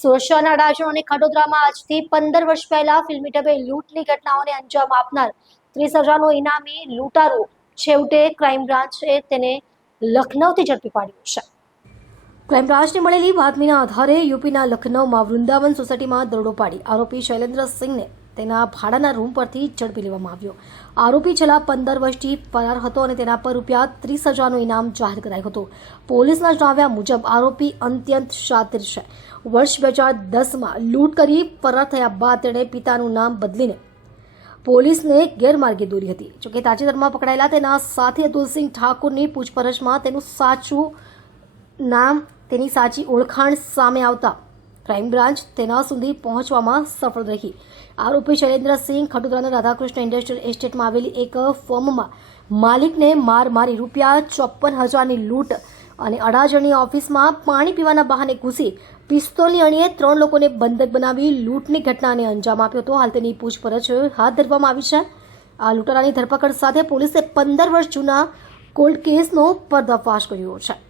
સુરત શહેરના અડાજણ અને ખડોદરામાં આજથી 15 વર્ષ પહેલા ફિલ્મી ઢબે લૂંટની ઘટનાઓને અંજામ આપનાર 30,000નો ઇનામી લૂંટારો છેવટે ક્રાઇમ બ્રાન્ચે તેને લખનૌથી ઝડપી પાડ્યો છે. ક્રાઇમ બ્રાન્ચને મળેલી બાતમીના આધારે યુપીના લખનૌમાં વૃંદાવન સોસાયટીમાં દરોડો પાડી આરોપી શૈલેન્દ્રસિંહને તેના ભાડાના રૂમ પરથી ઝડપી લેવામાં આવ્યો. આરોપી છેલ્લા 15 વર્ષથી ફરાર હતો અને તેના પર રૂપિયા 30,000નું ઇનામ જાહેર કરાયું હતું. પોલીસના જણાવ્યા મુજબ આરોપી અત્યંત શાતિર છે. વર્ષ 2010માં લૂંટ કરી ફરાર થયા બાદ તેણે પિતાનું નામ બદલીને પોલીસને ગેરમાર્ગે દોરી હતી. જોકે તાજેતરમાં પકડાયેલા તેના સાથી અતુલસિંહ ઠાકુરની પૂછપરછમાં તેનું સાચું નામ તેની સાચી ઓળખાણ સામે આવતા ક્રાઇમ બ્રાન્ચ તેના સુધી પહોંચવામાં સફળ રહી. આરોપી શૈલેન્દ્રસિંહ ખડોદરાના રાધાકૃષ્ણ ઇન્ડસ્ટ્રીયલ એસ્ટેટમાં આવેલી એક ફર્મમાં માલિકને માર મારી રૂપિયા 54,000ની લૂંટ અને અડાજણની ઓફિસમાં પાણી પીવાના બહાને ઘૂસી પિસ્તોલની અણીએ 3 લોકોને બંધક બનાવી લૂંટની ઘટનાને અંજામ આપ્યો હતો. હાલ તેની પૂછપરછ હાથ ધરવામાં આવી છે. આ લૂંટારાની ધરપકડ સાથે પોલીસે 15 વર્ષ જૂના કોલ્ડ કેસનો પર્દાફાશ કર્યો છે.